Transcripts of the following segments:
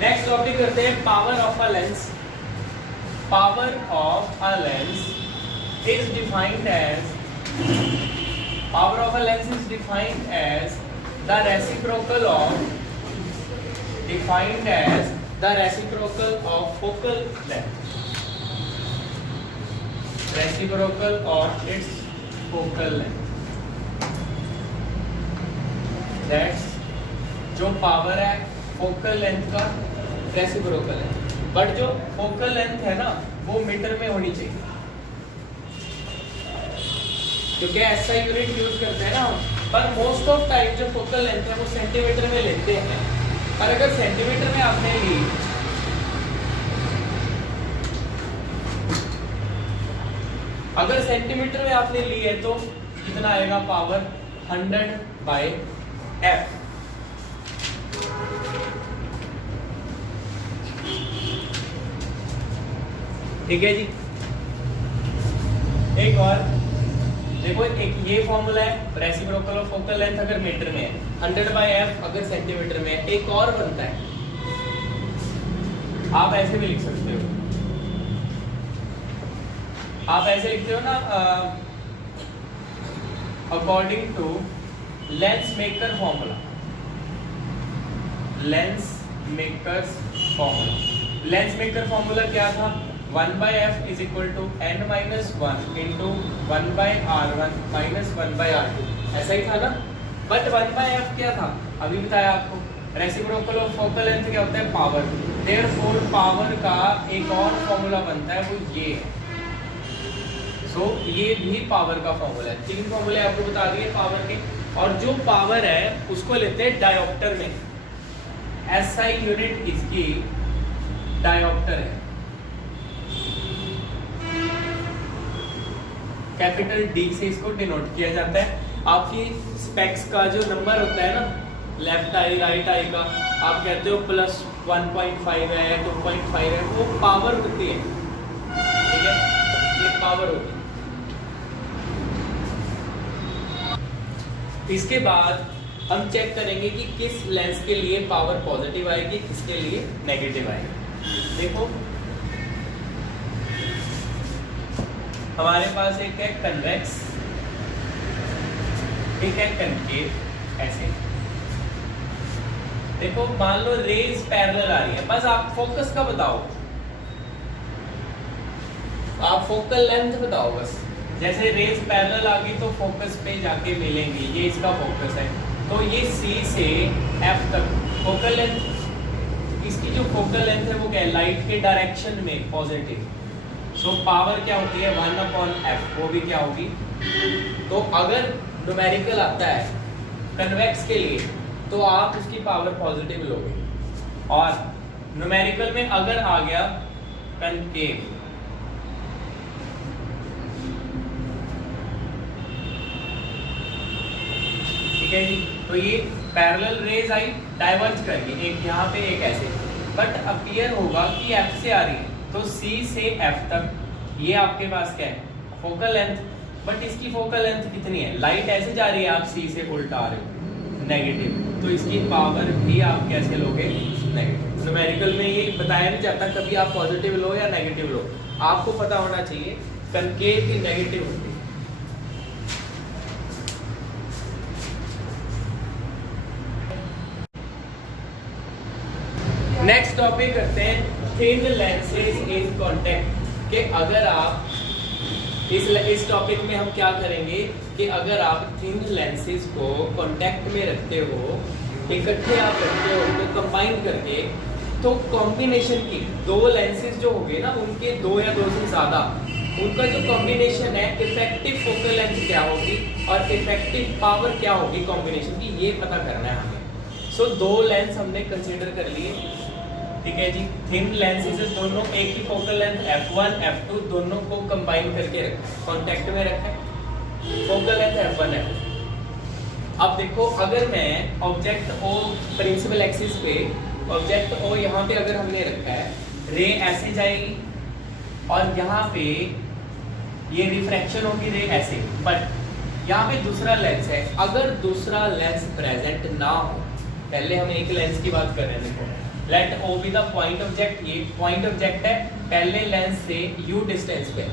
Next topic करते हैं power of a lens. Power of a lens is defined as power of a lens is defined as the reciprocal of focal length, reciprocal of its focal length। That's जो power है focal length का reciprocal है, but जो focal length है ना वो metre में होनी चाहिए, क्योंकि ऐसा यूनिट यूज करते हैं ना हम। पर मोस्ट ऑफ टाइम जो फोकल लेंथ है वो सेंटीमीटर में लेते हैं। पर अगर सेंटीमीटर में आपने ली अगर सेंटीमीटर में आपने ली है तो कितना आएगा पावर 100/f। ठीक है जी। एक और देखो, एक ये फॉर्मूला है रेसिप्रोकल ऑफ फोकल लेंथ अगर मीटर में है, 100/f अगर सेंटीमीटर में है। एक और बनता है, आप ऐसे भी लिख सकते हो, आप ऐसे लिखते हो ना, according to lens maker formula, lens maker formula क्या था? 1/f is equal to n-1 into 1/r1 minus 1/r2, ऐसा ही था ना। बट 1/f क्या था अभी बताया आपको। रेसिप्रोकल ऑफ फोकल लेंथ क्या होता है? पावर। देयरफॉर पावर का एक और फॉर्मूला बनता है, वो ये है। सो ये भी पावर का फॉर्मूला है। 3 फॉर्मूले आपको बता दिए पावर के। और जो पावर है उसको लेते हैं डायोप्टर में। SI यूनिट इसकी डायोप्टर है, कैपिटल D से इसको डिनोट किया जाता है। आपकी स्पेक्स का जो नंबर होता है ना, लेफ्ट आई राइट आई का, आप कहते हो +1.5 है या 2.5 है, वो पावर होती है। ठीक है, ये पावर होती है। इसके बाद हम चेक करेंगे कि किस लेंस के लिए पावर पॉजिटिव आएगी, किसके लिए नेगेटिव आएगी। देखो, हमारे पास एक है कन्वेक्स, एक है कनकेव। ऐसे देखो, मान लो रेज पैरेलल आ रही है, बस आप फोकस का बताओ, आप फोकल लेंथ बताओ बस। जैसे रेज पैरेलल आ गई तो फोकस पे जाके मिलेंगी, ये इसका फोकस है। तो ये C से F तक फोकल लेंथ, इसकी जो फोकल लेंथ है वो क्या है? लाइट के डायरेक्शन में पॉजिटिव। सो पावर क्या होती है? 1/f, वो भी क्या होगी? तो अगर न्यूमेरिकल आता है कन्वेक्स के लिए तो आप उसकी पावर पॉजिटिव लोगे, और न्यूमेरिकल में अगर आ गया कनकेव, ठीक है जी। तो ये पैरेलल रेज आई, डाइवर्ज करेंगे, एक यहाँ पे एक ऐसे, बट अपीयर होगा कि F से आ रही है, तो C से F तक ये आपके पास क्या है? Focal length. बट इसकी फोकल लेंथ कितनी है? लाइट ऐसे जा रही है, आप C से उल्टा आ रहे हो, नेगेटिव, तो इसकी पावर भी आप कैसे लोगे? नेगेटिव। न्यूमेरिकल में ये बताया नहीं जाता कभी आप पॉजिटिव लो या नेगेटिव लो, आपको पता होना चाहिए कनकेव की नेगेटिव होती है। नेक्स्ट टॉपिक करते हैं थिन लेंसेज इन कांटेक्ट। कि अगर आप इस टॉपिक में हम क्या करेंगे कि अगर आप थिन लेंसेज को कांटेक्ट में रखते हो, इकट्ठे आप रखते हो, उनको कंबाइन करके, तो कॉम्बिनेशन की 2 लेंसेज जो होंगे ना, उनके 2 या 2 से ज़्यादा, उनका जो कॉम्बिनेशन है, इफेक्टिव फोकल लेंथ क्या होगी और इफेक्टिव पावर क्या होगी कॉम्बिनेशन की, ये पता करना है हमें। सो 2 लेंस हमने कंसीडर कर लिए, ठीक है जी। थिन लेंसेज दोनों एक ही फोकल लेंथ f1 f2 दोनों को कंबाइन करके कांटेक्ट में रखा है, फोकल लेंथ f1 f2। अब देखो, अगर मैं ऑब्जेक्ट O प्रिंसिपल एक्सिस पे, ऑब्जेक्ट O यहाँ पे अगर हमने रखा है, रे ऐसे जाएगी और यहाँ पे ये रिफ्रैक्शन होगी रे ऐसे, बट यहाँ पे दूसरा लेंस है। अगर दूसरा लेंस प्रेजेंट ना हो, पहले हम एक लेंस की बात कर रहे हैं, देखो let O be the point object, ये पॉइंट ऑब्जेक्ट है पहले लेंस से u डिस्टेंस पे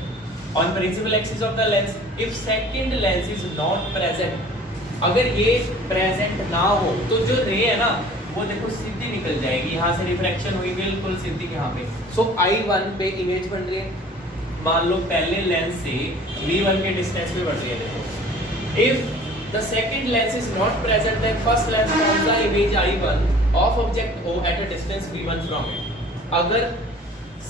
on principal axis of the lens. If second lens is not present, अगर ये प्रेजेंट ना हो तो जो रे है ना वो देखो सीधी निकल जाएगी, यहाँ से रिफ्रैक्शन हुई बिल्कुल सीधी यहाँ पे। सो I1 पे इमेज बन रही है, मान लो पहले लेंस से V1 के डिस्टेंस पे बढ़ रही है। देखो if the second lens is not present, then first lens forms the image I1 of object O at a distance V1 from it. अगर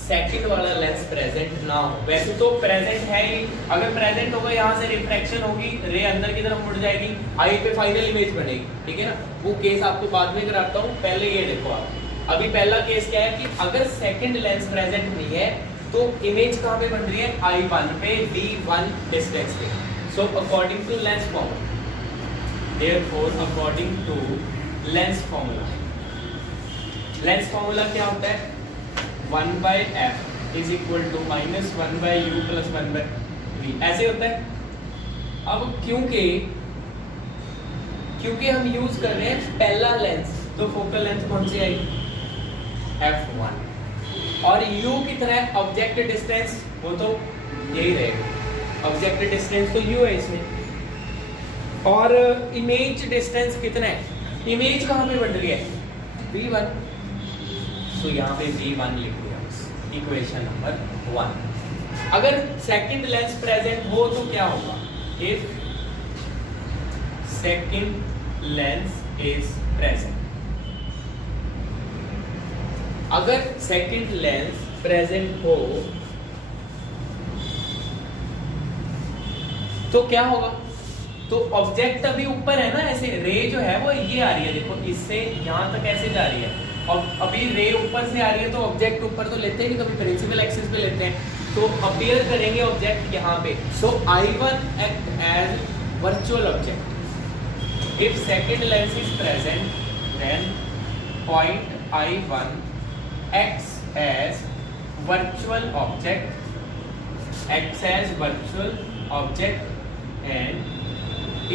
सेकंड वाला लेंस प्रेजेंट ना हो, वैसे तो प्रेजेंट है ही, अगर प्रेजेंट होगा यहाँ से रिफ्रैक्शन होगी, रे अंदर की तरफ मुड़ जाएगी, आई पे फाइनल इमेज बनेगी, ठीक है ना। वो केस आपको बाद में कराता हूँ, पहले ये देखो आप। अभी पहला केस क्या है कि अगर सेकंड लेंस प्रेजेंट नहीं है तो इमेज कहाँ पे बन रही है, I1 पे V1 डिस्टेंस पे। So according to lens formula, therefore according to lens formula, lens formula क्या होता है, 1 by f is equal to minus 1 by u plus 1 by v, ऐसे होता है। अब क्योंकि हम यूज कर रहे हैं पहला लेंस, तो फोकल लेंथ कौन सी आएगी, f1, और u कितना है, ऑब्जेक्ट डिस्टेंस, वो तो यही रहेगा, ऑब्जेक्ट डिस्टेंस तो u है इसमें, और इमेज डिस्टेंस कितना है, इमेज कहाँ पे बन रही है, V1, तो यहाँ पे V1 लिख दिया इक्वेशन नंबर 1। अगर सेकंड लेंस प्रेजेंट हो तो क्या होगा, if second lens is present, अगर सेकंड लेंस प्रेजेंट हो तो क्या होगा, तो ऑब्जेक्ट अभी ऊपर है ना, ऐसे रे जो है वो ये आ रही है, देखो इससे यहाँ तक ऐसे जा रही है, और अभी रे ऊपर से आ रही है, तो ऑब्जेक्ट ऊपर तो लेते हैं नहीं, कभी प्रिंसिपल एक्सिस पे लेते हैं, तो अपीयर करेंगे ऑब्जेक्ट यहाँ पे। So I1 act as virtual object, if second lens is present then point I1 acts as virtual object and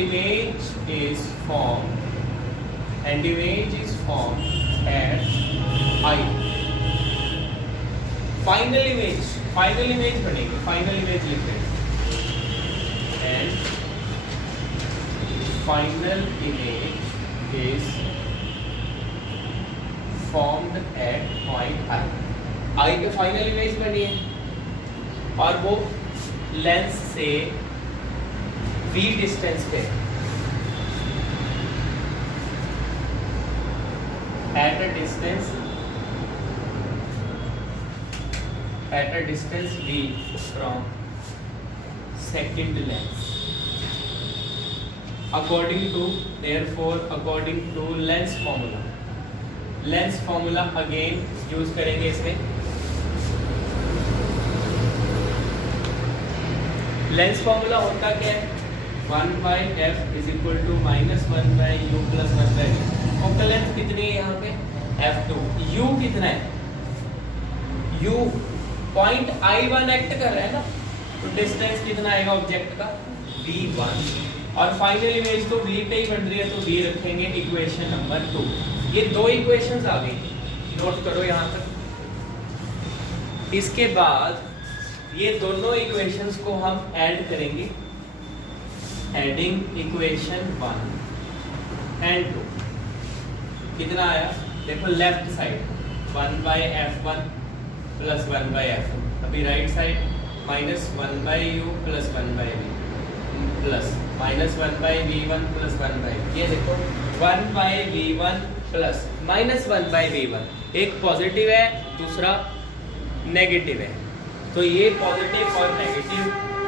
image is formed at I. Final image बनेगी, फाइनल इमेज लिखते हैं, and final image is formed at point I पे final image बनी है, और वो lens से V distance पे at a distance V from second lens, according to lens formula again use करेंगे इसमें। लेंस फॉर्मूला होता क्या है, 1 by f is equal to minus 1 by u plus 1 by v। Focal length कितनी है यहाँ पे, f2, u कितना है, u पॉइंट I1 एक्ट कर रहा है ना, तो डिस्टेंस कितना आएगा ऑब्जेक्ट का, v1, और फाइनल इमेज तो v पे ही बन रही है, तो v रखेंगे इक्वेशन नंबर 2। ये दो इक्वेशंस आ गई, नोट करो यहाँ तक। इसके बाद ये दोनों इक्वेशंस को हम ऐड करेंगे, एडिंग इक्वेशन 1 एंड 2, कितना आया देखो, left side 1 by f1 plus 1 by f2, अभी right side minus 1 by u plus 1 by v plus minus 1 by v1 plus 1 by v। ये देखो 1 by v1 plus minus 1 by v1, एक positive है दूसरा negative है, तो ये पॉजिटिव और नेगेटिव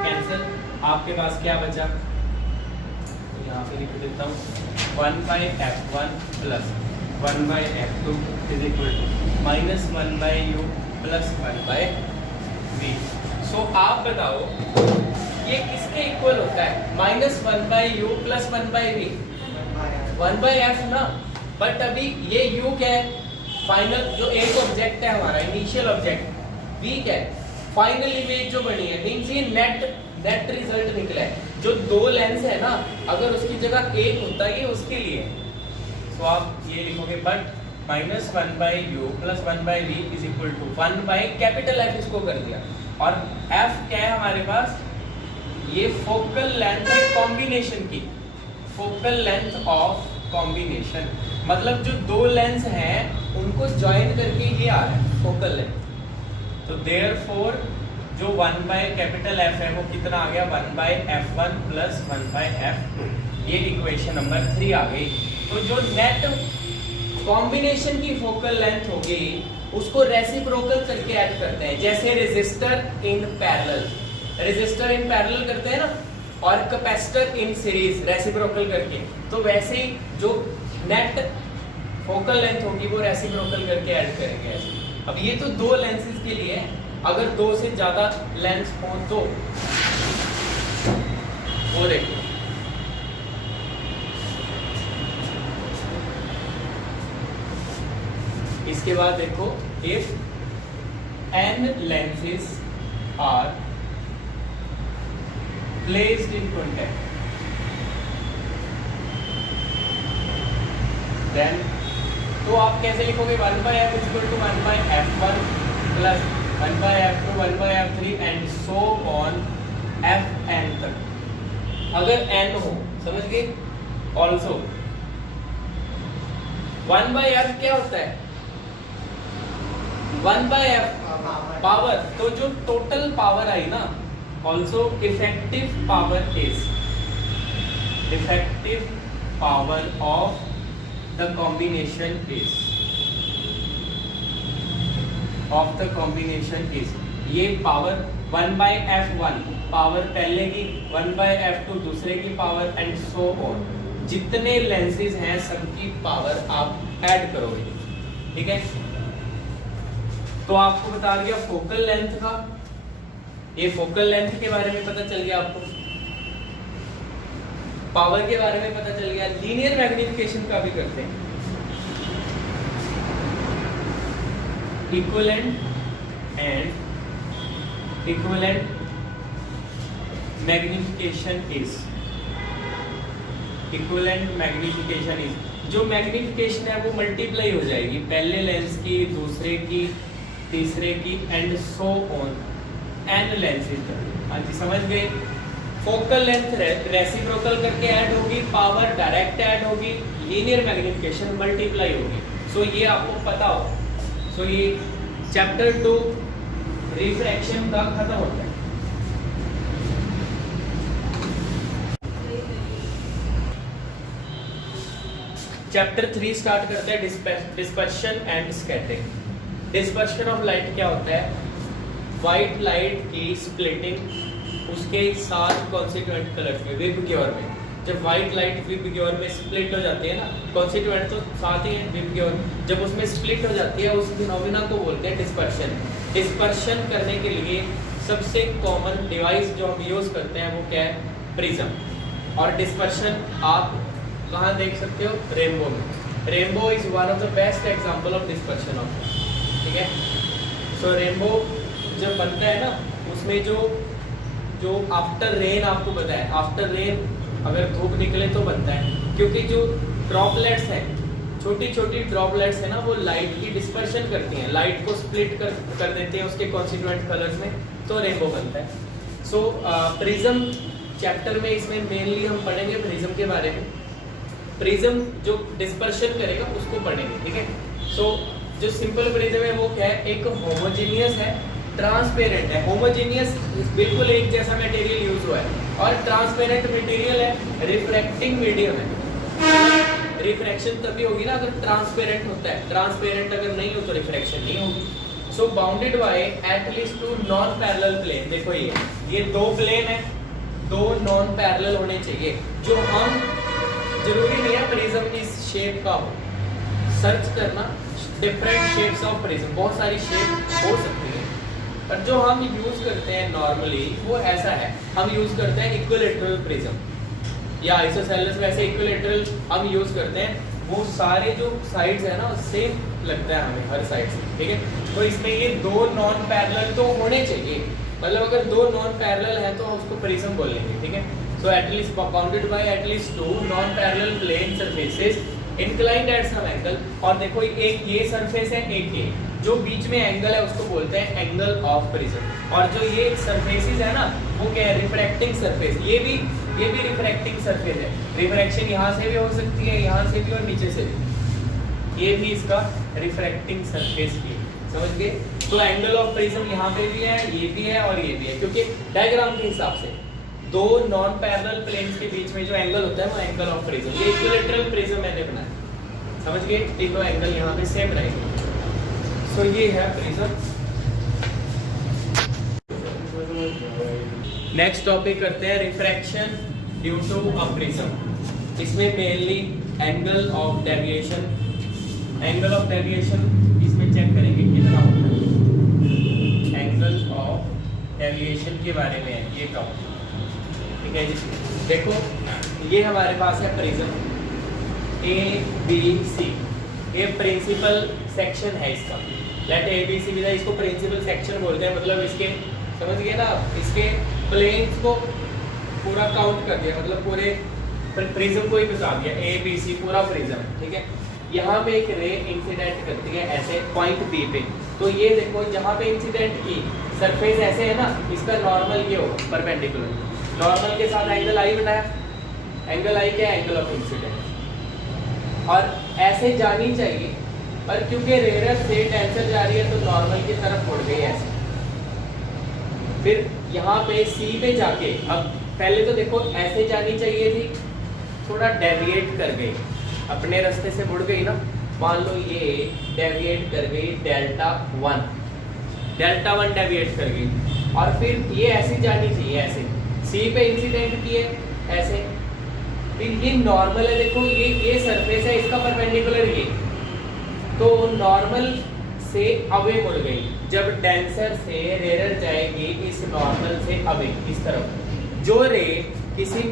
कैंसिल, आपके पास क्या बचा, तो यहाँ पे लिख देता हूँ 1 by f1 plus 1 by f2 is equal to minus 1 by u plus 1 by v। सो आप बताओ ये किसके इक्वल होता है, minus 1 by u plus 1 by v, 1 by f ना, बट अभी ये u क्या है, फाइनल जो एक ऑब्जेक्ट है हमारा इनिशियल ऑब्जेक्ट, v क्या है, फाइनल इमेज जो बनी है, मींस ये नेट रिजल्ट निकला है। जो दो लेंस है ना, अगर उसकी जगह एक होता है ये उसके लिए, तो आप ये लिखोगे but minus 1/u plus 1/v is equal to 1/F इसको कर दिया। और f क्या है हमारे पास, ये फोकल लेंथ है कॉम्बिनेशन की, फोकल लेंथ ऑफ कॉम्बिनेशन, मतलब जो दो लेंस हैं उनको ज्वाइन करके ये आ रहा है फोकल लेंथ। तो देयरफॉर जो 1/F है वो कितना आ गया, 1/F1 प्लस 1/F2। ये इक्वेशन नंबर 3 आ गई। तो जो नेट कॉम्बिनेशन की फोकल लेंथ होगी उसको रेसिप्रोकल करके ऐड करते हैं, जैसे resistor in parallel, resistor in parallel करते हैं ना, और कैपेसिटर इन सीरीज रेसिप्रोकल करके, तो वैसे ही जो नेट फोकल लेंथ होगी वो रेसिप्रोकल करके ऐड करेंगे ऐसे। अब ये तो दो लेंसेज के लिए है, अगर दो से ज्यादा लेंस हो तो वो देखो, इसके बाद देखो, if n lenses are placed in contact, then तो आप कैसे लिखोगे, 1/F is equal to 1/F1 plus 1/F2 1/F3 and so on Fn तक, अगर n हो, समझ गए। ऑल्सो 1/F क्या होता है, 1/F पावर, तो जो टोटल पावर आई ना, also effective power is, effective power of the combination is, of the combination is, ये पावर 1/F1 पावर पहले की, 1/F2 दूसरे की पावर एंड सो ऑन, जितने लेंसेज हैं सबकी पावर आप ऐड करोगे, ठीक है। तो आपको बता दिया फोकल लेंथ का, ये फोकल लेंथ के बारे में पता चल गया आपको, पावर के बारे में पता चल गया। लीनियर मैग्निफिकेशन का भी करते हैं, equivalent and equivalent magnification is, equivalent magnification is, जो मैग्निफिकेशन है वो मल्टीप्लाई हो जाएगी, पहले लेंस की, दूसरे की, तीसरे की and so on an lenses तक। हाँ जी, समझ गए। फोकल लेंथ रेसिप्रोकल करके ऐड होगी, पावर डायरेक्ट ऐड होगी, लीनियर मैग्निफिकेशन मल्टीप्लाई होगी। सो ये आपको पता हो। सो ये चैप्टर 2 रिफ्रैक्शन का खत्म होता है। चैप्टर 3 स्टार्ट करते हैं, dispersion and scattering. Dispersion of light क्या होता है, वाइट लाइट की स्प्लिटिंग, उसके साथ कॉन्सिक्वेंट कलर्स में, विबग्योर में, जब वाइट लाइट विबग्योर में स्प्लिट हो जाती है ना, कॉन्सिक्वेंट तो साथ ही है विबग्योर, जब उसमें स्प्लिट हो जाती है उस फिनोमेना को बोलते हैं डिस्पर्शन। डिस्पर्शन करने के लिए सबसे कॉमन डिवाइस जो हम यूज करते हैं वो क्या है, प्रिज्म। और डिस्पर्शन आप कहाँ देख सकते हो, रेनबो में। Rainbow is one of the best example of dispersion of, ठीक है। सो रेनबो जब बनता है ना, उसमें जो आफ्टर रेन, आपको पता है आफ्टर रेन अगर धूप निकले तो बनता है, क्योंकि जो ड्रॉपलेट्स हैं, छोटी छोटी ड्रॉपलेट्स है ना, वो लाइट की डिस्पर्शन करती हैं, लाइट को स्प्लिट कर देते हैं उसके कॉन्सिक्वेंट कलर्स में, तो रेनबो बनता है। सो प्रिज्म चैप्टर में इसमें मेनली हम पढ़ेंगे प्रिज्म के बारे में। प्रिज्म जो डिस्पर्शन करेगा उसको पढ़ेंगे, ठीक है। सो जो सिंपल प्रिज्म है वो क्या है, एक होमोजेनियस है, ट्रांसपेरेंट है। होमोजेनियस बिल्कुल एक जैसा मटेरियल यूज हुआ है, और ट्रांसपेरेंट मटेरियल है, रिफ्रैक्टिंग मीडियम है। रिफ्रैक्शन तभी होगी ना अगर ट्रांसपेरेंट होता है, ट्रांसपेरेंट अगर नहीं हो तो रिफ्रैक्शन नहीं होगी। So bounded by at least two non parallel plane. देखो ये दो प्लेन है, दो नॉन पैरेलल होने चाहिए, जो हम, जरूरी नहीं है प्रिज्म इस शेप का हो, सर्च करना डिफरेंट शेप्स ऑफ प्रिज्म, बहुत सारी शेप हो सकती है, पर जो हम यूज करते हैं नॉर्मली वो ऐसा है, हम यूज करते हैं इक्विलैटरल प्रिज्म या आइसोसेलेस, वैसे इक्विलैटरल हम यूज करते हैं। वो सारे जो साइड्स है ना सेम लगता है हमें हर साइड से, ठीक है। तो इसमें ये दो नॉन पैरेलल तो होने चाहिए, मतलब अगर दो नॉन पैरेलल है तो हम उसको प्रिज्म बोलेंगे, ठीक है। So at least bounded by at least two non parallel plane surfaces inclined at some angle. और देखो एक ये सरफेस है, एक ये, जो बीच में एंगल है उसको बोलते हैं एंगल ऑफ प्रिज्म। और जो ये सरफेसेस है ना वो क्या है, रिफ्रैक्टिंग सरफेस। ये भी रिफ्रैक्टिंग सरफेस है। रिफ्रैक्शन यहाँ से भी हो सकती है, यहाँ से भी और नीचे से भी। ये भी इसका रिफ्रैक्टिंग सरफेस ही है, समझ गए। तो एंगल ऑफ प्रिज्म यहाँ पे भी है, ये भी है और ये भी है, क्योंकि डायग्राम के हिसाब से दो नॉन पैरेलल प्लेन्स के बीच में जो एंगल होता है वो एंगल ऑफ प्रिज्म। ये इक्विलैटरल प्रिज्म मैंने बनाया, समझ गए। तीनों एंगल यहाँ पे सेम रहेंगे। सो ये है प्रिज्म। नेक्स्ट टॉपिक करते हैं refraction due to a prism. इसमें मेनली एंगल ऑफ डेविएशन इसमें चेक करेंगे कितना होता है। एंगल ऑफ डेविएशन के बारे में है ये कम, ठीक है जी। देखो ये हमारे पास है प्रिज्म ABC, ये प्रिंसिपल सेक्शन है इसका। लेट ABC भी, इसको प्रिंसिपल सेक्शन बोलते हैं। मतलब इसके, समझ गए ना, इसके प्लेन्स को पूरा काउंट कर दिया, मतलब पूरे प्रिज्म को ही बता दिया, ABC पूरा प्रिज्म, ठीक है। यहाँ पे एक रे इंसिडेंट करती है ऐसे पॉइंट B पे। तो ये देखो जहाँ पे इंसिडेंट की सरफेस ऐसे है ना, इसका नॉर्मल ये होगा परपेंडिकुलर। नॉर्मल के साथ एंगल I बनाया, एंगल I क्या है, एंगल ऑफ इंसिडेंट। और ऐसे जानी चाहिए, पर क्योंकि रेयर से टेंसर जा रही है तो नॉर्मल की तरफ मुड़ गई ऐसे। फिर यहाँ पे C पे जाके, अब पहले तो देखो ऐसे जानी चाहिए थी, थोड़ा डेविएट कर गई, अपने रास्ते से मुड़ गई ना। मान लो ये डेविएट कर गई डेल्टा वन डेविएट कर गई। और फिर ये ऐसे जानी चाहिए, ऐसे C पे इंसिडेंट किए ऐसे। फिर ये नॉर्मल है, देखो ये सरफेस है, इसका परपेंडिकुलर ये, तो नॉर्मल से अवे मुड़ गई। जब डेंसर से रेयर जाएगी इस नॉर्मल से अवे इस तरफ, जो रे किसी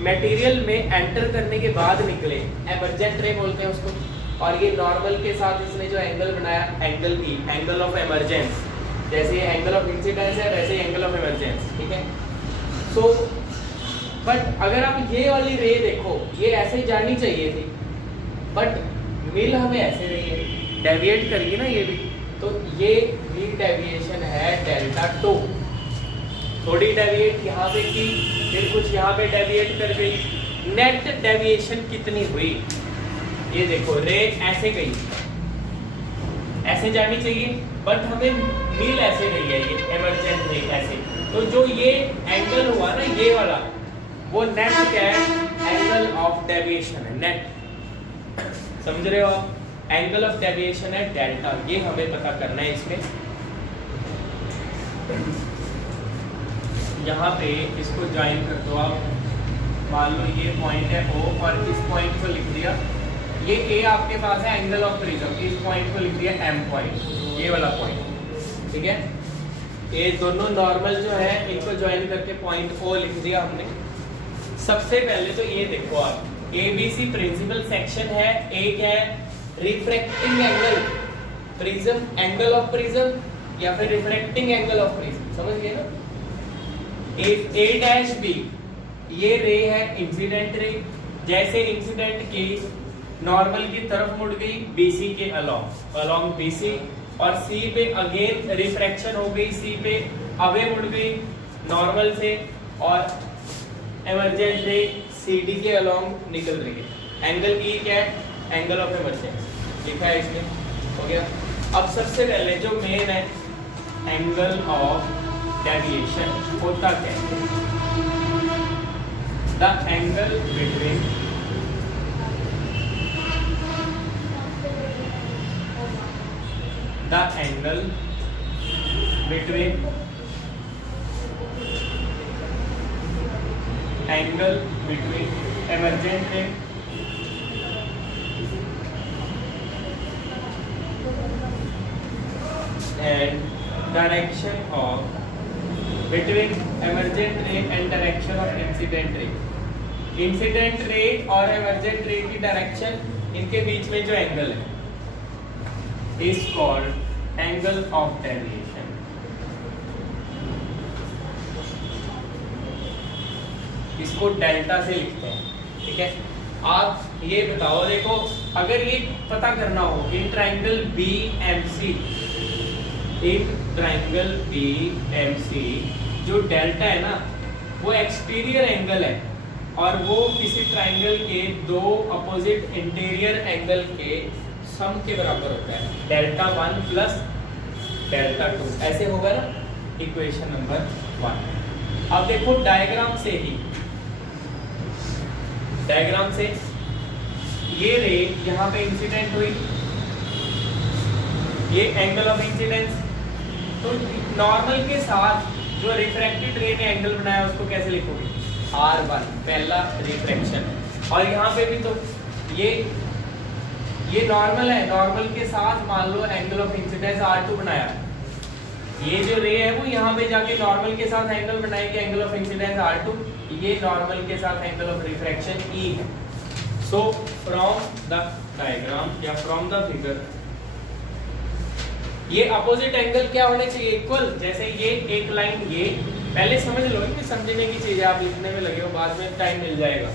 मटेरियल में एंटर करने के बाद निकले, एमर्जेंट रे बोलते हैं उसको। और ये नॉर्मल के साथ इसने जो एंगल बनाया, एंगल की, एंगल ऑफ एमर्जेंस, जैसे एंगल ऑफ इंसिडेंस है वैसे एंगल ऑफ एमर्जेंस, ठीक है। सो बट अगर आप ये वाली रे देखो, ये ऐसे जानी चाहिए थी, बट मिल हमें ऐसे रही है, डेविएट करिए ना ये भी, तो ये भी डेविएशन है डेल्टा 2। थोड़ी डेविएट यहाँ पे की, फिर कुछ यहाँ पे डेविएट कर गई। नेट डेविएशन कितनी हुई, ये देखो रे ऐसे गई, ऐसे जानी चाहिए, बट हमें मिल ऐसे गई है, ये एमर्जेंट रे ऐसे। तो जो ये एंगल हुआ ना ये वाला, वो नेट क्या है, एंगल ऑफ डेविएशन है, नेट। समझ रहे हो आप, एंगल ऑफ डेविएशन है डेल्टा, ये हमें पता करना है इसमें। यहाँ पे इसको ज्वाइन कर दो आप, मान लो ये पॉइंट है O और इस पॉइंट को लिख दिया, ये A आपके पास है एंगल ऑफ प्रिज्म, इस पॉइंट को लिख दिया M पॉइंट, ये वाला पॉइंट, ठीक है। ये दोनों नॉर्मल जो है इनको ज्वाइन करके पॉइंट O लिख दिया हमने। सबसे पहले तो ये देखो आप, ABC प्रिंसिपल सेक्शन है, एक है refracting angle prism, angle of prism, या फिर रिफ्रैक्टिंग एंगल ऑफ प्रिज्म, समझ गए ना। A'B ये रे है इंसिडेंट रे, जैसे इंसिडेंट की नॉर्मल की तरफ मुड़ गई BC के अलोंग BC, और C पे अगेन रिफ्रैक्शन हो गई, C पे अवे मुड़ गई नॉर्मल से, और एमर्जेंट रे CD के अलोंग निकल रही है। एंगल E क्या है, एंगल ऑफ एमर्जेंस लिखा है इसमें, हो गया। अब सबसे पहले जो मेन है एंगल ऑफ डेविएशन होता क्या है, the angle between emergent ray and direction of between emergent ray and direction of incident ray। Incident ray और एमर्जेंट रे की डायरेक्शन, इनके बीच में जो एंगल है is called angle of deviation. इसको डेल्टा से लिखते हैं, ठीक है। आप ये बताओ, देखो अगर ये पता करना हो in triangle B M C, in triangle B M C जो डेल्टा है ना वो एक्सटीरियर एंगल है और वो किसी ट्राइंगल के दो अपोजिट इंटीरियर एंगल के सम के बराबर होता है, डेल्टा 1 प्लस डेल्टा 2, ऐसे होगा ना इक्वेशन नंबर 1। अब देखो डायग्राम से ही, डायग्राम से ये रे यहाँ पे इंसिडेंट हुई, ये एंगल ऑफ इंसिडेंस, तो नॉर्मल के साथ जो रिफ्रैक्टेड रे ने एंगल बनाया उसको कैसे लिखोगे, R1 पहला रिफ्रैक्शन। और यहाँ पे भी तो ये नॉर्मल है, नॉर्मल के साथ मान लो एंगल ऑफ इंसिडेंस R2 बनाया, ये जो रे है वो यहाँ पे जाके नॉर्मल के साथ एंगल बनाएगी, एंगल ऑफ इंसिडेंस R2, ये नॉर्मल के साथ एंगल ऑफ रिफ्रैक्शन E है। सो फ्रॉम द डायग्राम या फ्रॉम द फिगर ये अपोजिट एंगल क्या होने चाहिए, इक्वल। जैसे ये एक लाइन, ये पहले समझ लो, कि समझने की चीज है, आप लिखने में लगे हो बाद में टाइम मिल जाएगा।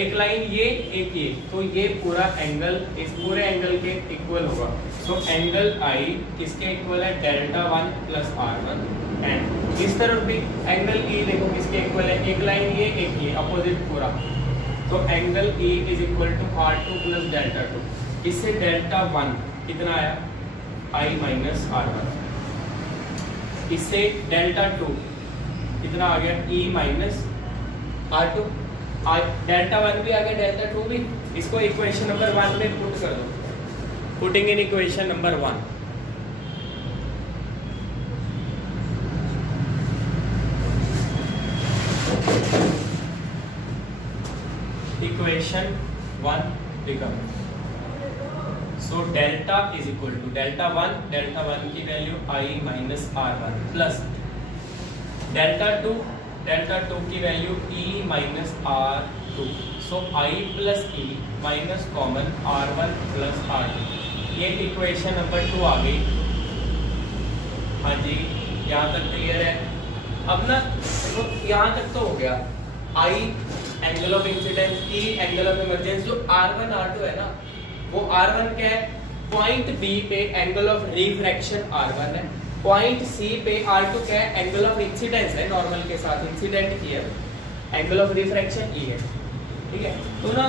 एक लाइन ये, एक ये, तो ये पूरा एंगल इस पूरे एंगल के इक्वल होगा। सो एंगल आई किसके इक्वल है, डेल्टा 1 प्लस R1। एंड इस तरफ भी एंगल ई देखो किसके इक्वल है, एक लाइन ये, एक ये, अपोजिट पूरा। तो angle E is equal to R2 plus delta 2। इससे डेल्टा 1 कितना आया, I माइनस R1। इससे डेल्टा 2 कितना आ गया, E माइनस R2। डेल्टा 1 भी आ गया, डेल्टा 2 भी। इसको इक्वेशन नंबर 1 में पुट कर दो, putting in equation number 1। Equation 1 become, so delta is equal to delta 1 की value I minus R1 plus delta 2 की वैल्यू E माइनस R2। सो I plus E minus common R1 plus R2। ये equation number 2 आ गई। हाँ जी, यहाँ तक clear है। अब ना देखो यहाँ तक तो हो गया, I angle of incidence, E angle of emergence. जो R1 R2 है ना, वो R1 क्या है, पॉइंट B पे एंगल ऑफ रिफ्रैक्शन R1 है, पॉइंट C पे R2 क्या है, एंगल ऑफ इंसिडेंस है, नॉर्मल के साथ इंसिडेंट किया, एंगल ऑफ रिफ्रैक्शन E है। ठीक है, तो ना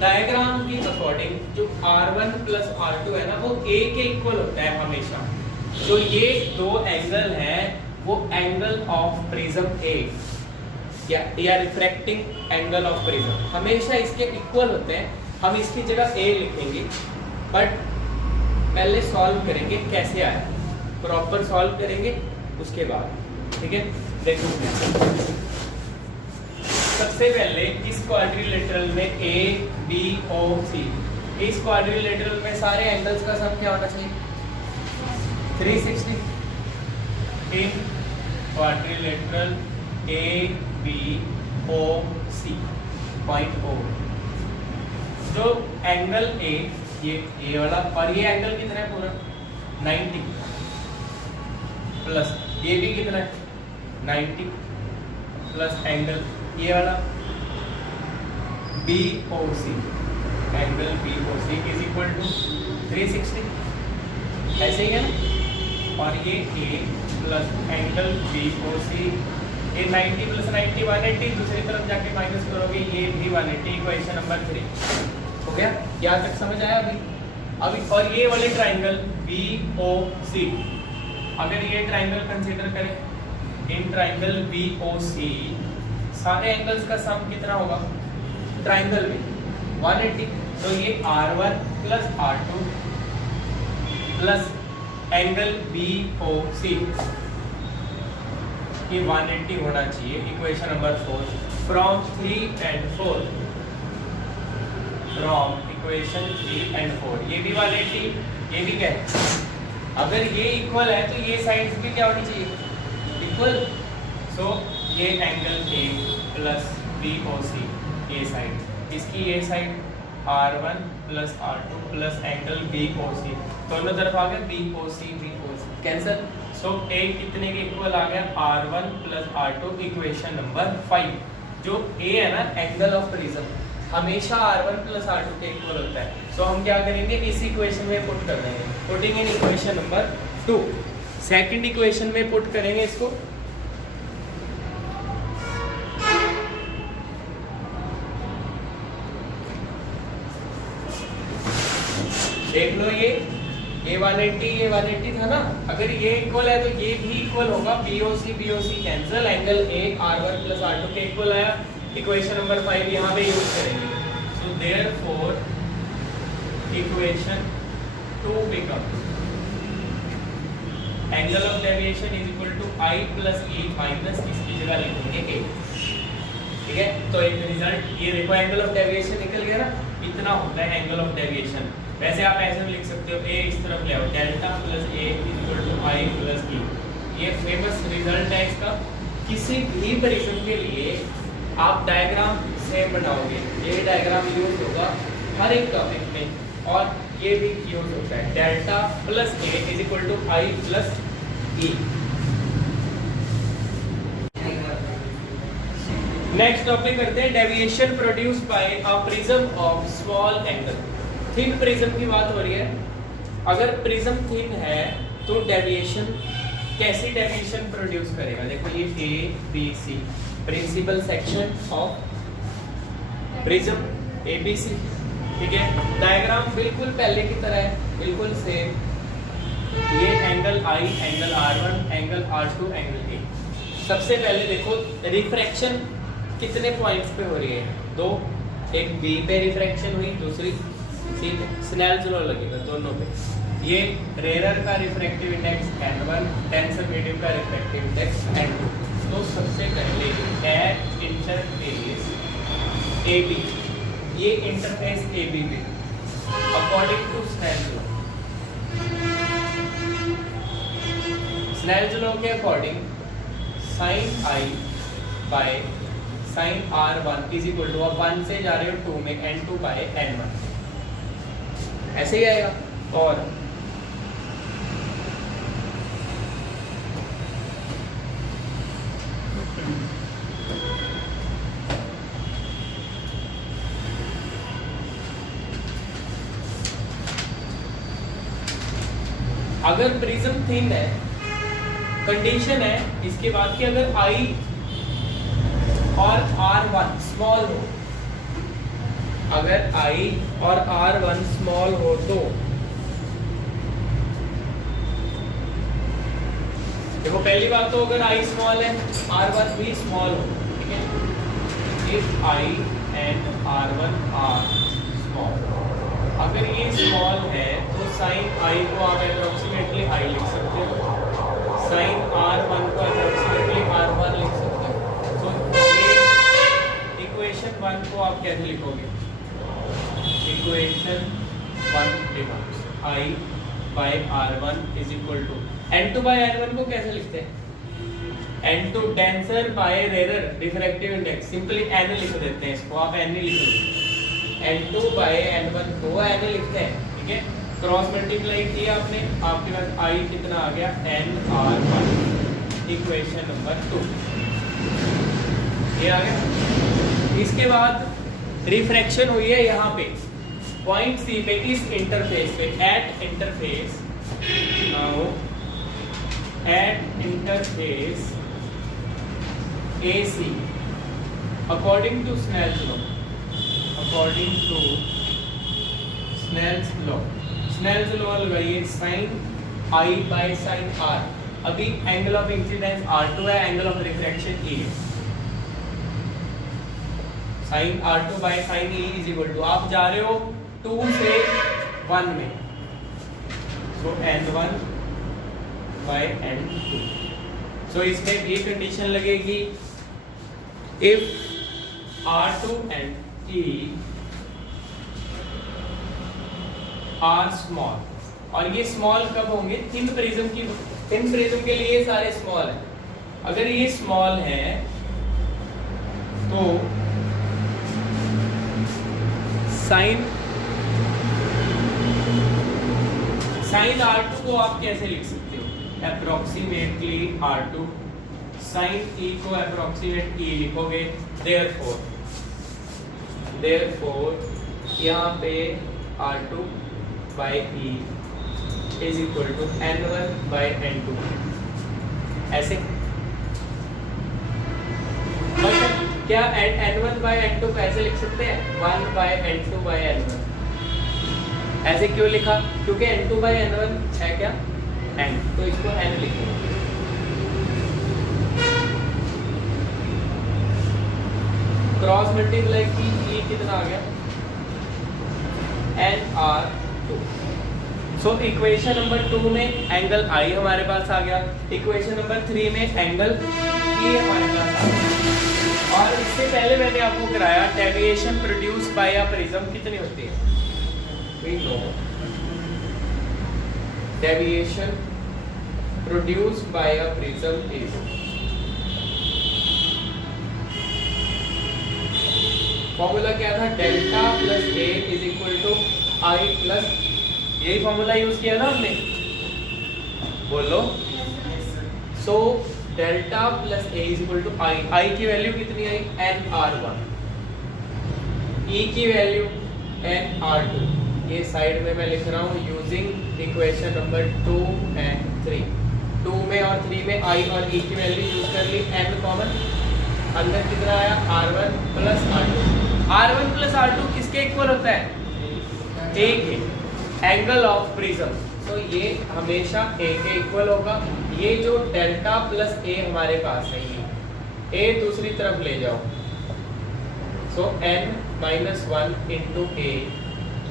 डायग्राम के अकॉर्डिंग जो R1 प्लस R2 है ना वो A के इक्वल होता है हमेशा। जो ये दो एंगल हैं वो एंगल ऑफ प्रिज्म A या रिफ्रैक्टिंग एंगल ऑफ प्रिज्म हमेशा इसके इक्वल होते हैं। हम इसकी जगह A लिखेंगे, बट पहले सॉल्व करेंगे कैसे आया, प्रॉपर सॉल्व करेंगे उसके बाद। ठीक है, देखो सबसे पहले इस क्वाड्रिलेटरल में A B O C, इस क्वाड्रिलेटरल में सारे एंगल्स का सम क्या होना चाहिए, 360। इन quadrilateral A B O C, point O, जो एंगल A ये वाला, और ये एंगल कितना है पूरा 90, प्लस ये भी कितना है 90, प्लस एंगल ये वाला BOC, angle BOC is equal to 360, ऐसे ही है ना। और ये A प्लस एंगल BOC, ये 90 प्लस 90 180, दूसरी तरफ जाके माइनस करोगे ये भी 180। इक्वेशन नंबर 3 हो गया। यहाँ तक समझ आया अभी और ये वाले ट्राइंगल BOC, अगर ये ट्राइंगल कंसीडर करें, इन ट्राइंगल BOC सारे एंगल्स का सम कितना होगा, ट्राइंगल में 180। तो ये R1 plus R2 plus angle BOC, ये 180 होना चाहिए। Equation number 4 from 3 and 4, from equation 3 and 4, ये भी 180, ये भी क्या है, अगर ये इक्वल है तो ये साइड्स भी क्या होनी चाहिए, इक्वल। सो ये एंगल A प्लस BOC, ये साइड, इसकी ये side R1 plus R2 plus angle BOC, दोनों तरफ आ गया BOC कैंसल। सो A कितने के इक्वल आ गया, R1 plus R2। Equation number 5, जो A है ना एंगल ऑफ प्रिज्म, हमेशा R1 प्लस R2 के इक्वल होता है। सो हम क्या करेंगे, इस इक्वेशन में पुट कर देंगे, putting in equation number 2। Second equation में पुट करेंगे इसको, देख लो ये 180 था ना, अगर ये इक्वल है तो ये भी इक्वल होगा, BOC cancel, angle A R1 plus R2 के इक्वल आया। इक्वेशन नंबर 5 यहाँ पे यूज करेंगे। So therefore equation 2 becomes angle of deviation is equal to I plus E minus इसकी जगह लिखेंगे A। ठीक है, तो एक रिजल्ट ये देखो, एंगल ऑफ डेविएशन निकल गया ना, इतना होता है एंगल ऑफ डेविएशन। वैसे आप ऐसे भी लिख सकते हो, A इस तरफ ले आओ, delta plus A is equal to I plus E। ये फेमस रिजल्ट है इसका। किसी भी प्रिज्म के लिए आप डायग्राम सेम बनाओगे, ये डायग्राम यूज होगा हर एक टॉपिक में, और ये भी यूज होता है, delta plus A is equal to I plus E। Next topic करते हैं, deviation produced by a prism of small angle. Thin prism की बात हो रही है। अगर प्रिज्म थिन है तो डेविएशन, कैसी डेविएशन प्रोड्यूस करेगा, देखो ये ABC principal section of prism ABC। ठीक है, डायग्राम बिल्कुल पहले की तरह है, बिल्कुल सेम। ये angle I, angle R1, angle R2, angle A। सबसे पहले देखो रिफ्रैक्शन कितने पॉइंट्स पे हो रही है, दो, एक B पे रिफ्रैक्शन हुई, दूसरी C पे। स्नेल्स लॉ लगेगा दोनों पे। ये रेयर का रिफ्रैक्टिव इंडेक्स N1, टेंसरवेटिव का रिफ्रैक्टिव इंडेक्स N2। तो सबसे पहले एट इंटरफेस AB, ये इंटरफेस AB पे अकॉर्डिंग टू स्नेल्स लॉ के according sine I by sine R1 is equal to, अब 1 से जा रहे हो 2 में, N2 बाय N1, ऐसे ही आएगा। और अगर प्रिज्म थिन है, कंडीशन है इसके बाद कि अगर I और R1 स्मॉल हो, अगर I और R1 स्मॉल हो तो देखो, पहली बात तो अगर I स्मॉल है, R1 भी स्मॉल हो, ठीक है। If I and R1 are small, अगर ये स्मॉल है तो साइन I को आप अप्रोक्सीमेटली I लिख सकते हो, साइन R1 को अप्रोक्सीमेटली R1 लिख सकते हो। तो इक्वेशन 1 को आप कैसे लिखोगे, equation 1 becomes I by R1 is equal to, N2 by N1 को कैसे लिखते हैं, N2 denser by rare refractive index, simply N लिख देते हैं इसको, आप N लिख लो, N2 बाय N1 को N लिखते हैं। ठीक है, क्रॉस मल्टीप्लाई किया आपने, आपके पास I कितना आ गया, NR1, इक्वेशन नंबर 2, ये आ गया। इसके बाद रिफ्रैक्शन हुई है यहाँ पे पॉइंट C पे, इस इंटरफेस पे, at interface, now at interface AC according to Snell's law, according to Snell's law, Snell's law लगाइए, sine I by sine R। अभी एंगल ऑफ इंसिडेंस R2 है, एंगल ऑफ रिफ्रैक्शन E है, sine R2 by sine E is equal to, आप जा रहे हो 2 से 1 में, सो N1 बाय N2। सो इसमें ये कंडीशन लगेगी, if R2 and E are small, और ये स्मॉल कब होंगे, थिन प्रिज्म की, थिन प्रिज्म के लिए सारे स्मॉल है। अगर ये स्मॉल है तो साइन R2 को आप कैसे लिख सकते हो, अप्रोक्सीमेटली R2, साइन E को अप्रोक्सीमेट E लिखोगे, देयरफॉर देयरफॉर यहाँ पे R2 by E is equal to N1 by N2। ऐसे क्या N1 by N2 को ऐसे लिख सकते हैं 1 by N2 by N1। ऐसे क्यों लिखा? क्योंकि N2 by N1 है क्या N, तो इसको N लिखेंगे। क्रॉस मल्टीप्लाई की E कितना आ गया NR2। सो इक्वेशन नंबर 2 में एंगल I हमारे पास आ गया, इक्वेशन नंबर 3 में एंगल E हमारे पास आ गया। और इससे पहले मैंने आपको कराया deviation produce by a prism कितनी होती है? We know deviation produce by a prism is formula क्या था? Delta plus A is equal to I plus, यही फॉर्मूला यूज किया ना हमने, बोलो। So delta plus A is equal to I, I की वैल्यू कितनी आई NR1, ई की वैल्यू NR2। ये साइड में मैं लिख रहा हूँ यूजिंग इक्वेशन नंबर 2 एंड 3। 2 में और 3 में आई और ई की वैल्यू यूज कर ली, n कॉमन, अंदर कितना आया R1 plus R2। R1 plus R2 किसके इक्वल होता है? A के, एंगल ऑफ प्रिज्म। तो ये हमेशा A के इक्वल होगा। ये जो डेल्टा प्लस A हमारे पास है, ये A दूसरी तरफ ले जाओ, सो n-1 इंटू A,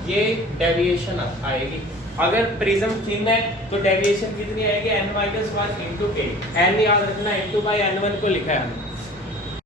ये डेविएशन आएगी। अगर प्रिज्म थिन है तो डेविएशन कितनी आएगी? n-1 into A। n याद रखना, इंटू बाई n1 को लिखा है हमने।